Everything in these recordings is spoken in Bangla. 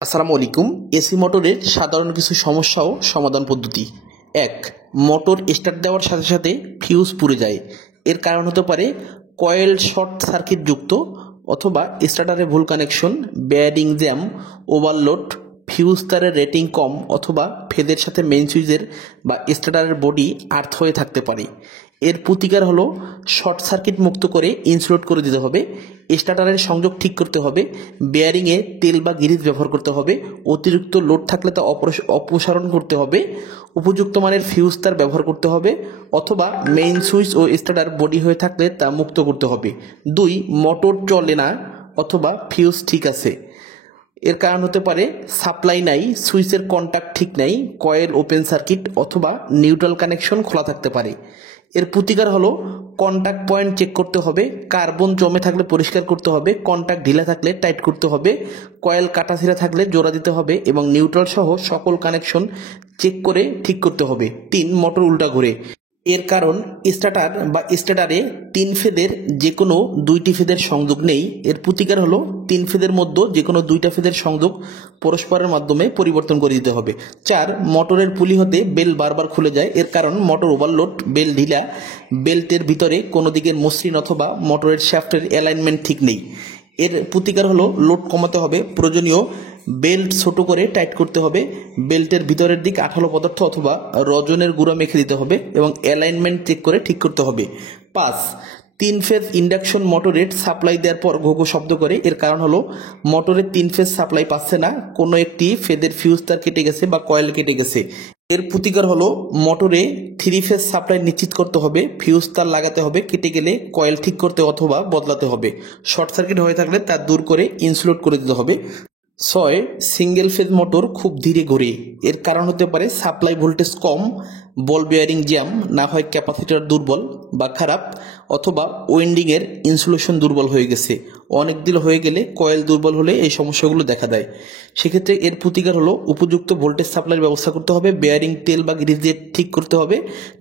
আসসালামু আলাইকুম। এসি মোটরের সাধারণ কিছু সমস্যা ও সমাধান পদ্ধতি। ১. মোটর স্টার্ট দেওয়ার সাথে সাথে ফিউজ পুড়ে যায়। এর কারণ হতে পারে কয়েল শর্ট সার্কিট যুক্ত অথবা স্টার্টারে ভুল connection, bearing jam, overload, fuse তারের রেটিং কম অথবা ফেদের সাথে মেইন সুইচের বা স্টার্টারের বডি আর্থ হয়ে থাকতে পারে। এর প্রতিকার হলো শর্ট সার্কিট মুক্ত করে ইনসুলেট করে দিতে হবে, স্টার্টারের সংযোগ ঠিক করতে হবে, বেয়ারিংয়ে তেল বা গ্রিজ ব্যবহার করতে হবে, অতিরিক্ত লোড থাকলে তা অপসারণ করতে হবে, উপযুক্ত মানের ফিউজ তার ব্যবহার করতে হবে অথবা মেইন সুইচ ও স্টার্টার বডি হয়ে থাকলে তা মুক্ত করতে হবে। ২. মোটর চলে না অথবা ফিউজ ঠিক আছে। এর কারণ হতে পারে সাপ্লাই নাই, সুইচের কন্ট্যাক্ট ঠিক নাই, কয়েল ওপেন সার্কিট অথবা নিউট্রাল কানেকশন খোলা থাকতে পারে। এর প্রতিকার হলো কন্ট্যাক্ট পয়েন্ট চেক করতে হবে, কার্বন জমে থাকলে পরিষ্কার করতে হবে, কন্ট্যাক্ট ঢিলা থাকলে টাইট করতে হবে, কয়েল কাটাছিড়া থাকলে জোড়া দিতে হবে এবং নিউট্রাল সহ সকল কানেকশন চেক করে ঠিক করতে হবে। ৩. মোটর উল্টা ঘুরে। এর কারণ স্টার্টার বা স্টার্টারে ৩ ফেদের যে কোনো ২টি ফেদের সংযোগ নেই। এর প্রতিকার হলো ৩ ফেদের মধ্যে যে কোনো ২টা ফেদের সংযোগ পরস্পরের মাধ্যমে পরিবর্তন করে দিতে হবে। ৪. মোটরের পুলি হতে বেল বারবার খুলে যায়। এর কারণ মোটর ওভারলোড, বেল ঢিলা, বেল্টের ভিতরে কোনো দিকের মসৃণ অথবা মোটরের শ্যাফটের অ্যালাইনমেন্ট ঠিক নেই। এর প্রতিকার হলো লোড কমাতে হবে, প্রয়োজনীয় বেল্ট ছোট করে টাইট করতে হবে, বেল্টের ভিতরের দিক আঠালো পদার্থ অথবা রজনের গুঁড়া মেখে দিতে হবে এবং অ্যালাইনমেন্ট চেক করে ঠিক করতে হবে। ৫. ৩ ফেজ ইন্ডাকশন মোটরের সাপ্লাই দেওয়ার পর ঘো ঘো শব্দ করে। এর কারণ হলো মোটরের ৩ ফেজ সাপ্লাই পাচ্ছে না, কোনো একটি ফেদের ফিউজ তার কেটে গেছে বা কয়েল কেটে গেছে। এর প্রতিকার হলো মোটরে ৩ ফেজ সাপ্লাই নিশ্চিত করতে হবে, ফিউজ তার লাগাতে হবে, কেটে গেলে কয়েল ঠিক করতে অথবা বদলাতে হবে, শর্ট সার্কিট হয়ে থাকলে তা দূর করে ইনসুলেট করে দিতে হবে। ৬. সিঙ্গেল ফেজ মোটর খুব ধীরে ঘোরে। এর কারণ হতে পারে সাপ্লাই ভোল্টেজ কম, বল বেয়ারিং জ্যাম, না হয় ক্যাপাসিটর দুর্বল বা খারাপ অথবা ওয়েন্ডিংয়ের ইনসুলেশন দুর্বল হয়ে গেছে। অনেক দিন হয়ে গেলে কয়েল দুর্বল হলে এই সমস্যাগুলো দেখা দেয়। সেক্ষেত্রে এর প্রতিকার হলো উপযুক্ত ভোল্টেজ সাপ্লাইয়ের ব্যবস্থা করতে হবে, বেয়ারিং তেল বা গ্রিজ দিয়ে ঠিক করতে হবে,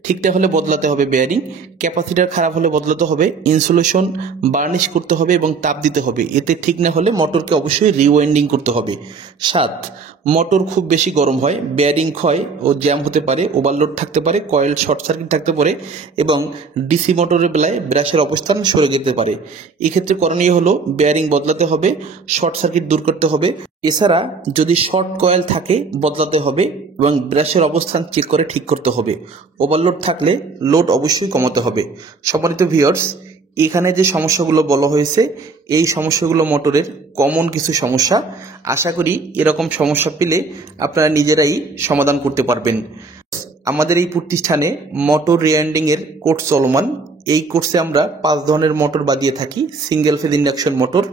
ঠিকঠাক হলে বদলাতে হবে বেয়ারিং, ক্যাপাসিটর খারাপ হলে বদলাতে হবে, ইনসুলেশন বার্নিশ করতে হবে এবং তাপ দিতে হবে। এতে ঠিক না হলে মোটরকে অবশ্যই রিওয়াইন্ডিং করতে হবে। ৭. মোটর খুব বেশি গরম হয়, বেয়ারিং ক্ষয় ও জ্যাম হতে পারে, ওভারলোড থাকতে পারে, কয়েল শর্ট সার্কিট থাকতে পারে এবং ডিসি মোটরের বেলায় ব্রাশের অবস্থান সরে যেতে পারে। এক্ষেত্রে করণীয় হলো বেয়ারিং বদলাতে হবে, শর্ট সার্কিট দূর করতে হবে। এছাড়া যদি শর্ট কয়েল থাকে বদলাতে হবে এবং ব্রাশের অবস্থান চেক করে ঠিক করতে হবে। ওভারলোড থাকলে লোড অবশ্যই কমাতে হবে। সম্মানিত ভিউয়ার্স, এখানে যে সমস্যাগুলো বলা হয়েছে এই সমস্যাগুলো মোটরের কমন কিছু সমস্যা। আশা করি এরকম সমস্যা পেলে আপনারা নিজেরাই সমাধান করতে পারবেন। আমাদের এই প্রতিষ্ঠানে মোটর রিওয়াইন্ডিংয়ের কোর্স চলমান। এই কোর্সে আমরা 5 ধরনের মোটর বাদিয়ে থাকি: single phase induction motor,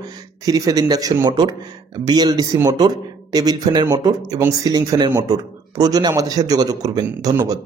3 phase induction motor, BLDC motor, table ফ্যানের মোটর এবং সিলিং ফ্যানের মোটর। প্রয়োজনে আমাদের সাথে যোগাযোগ করবেন। ধন্যবাদ।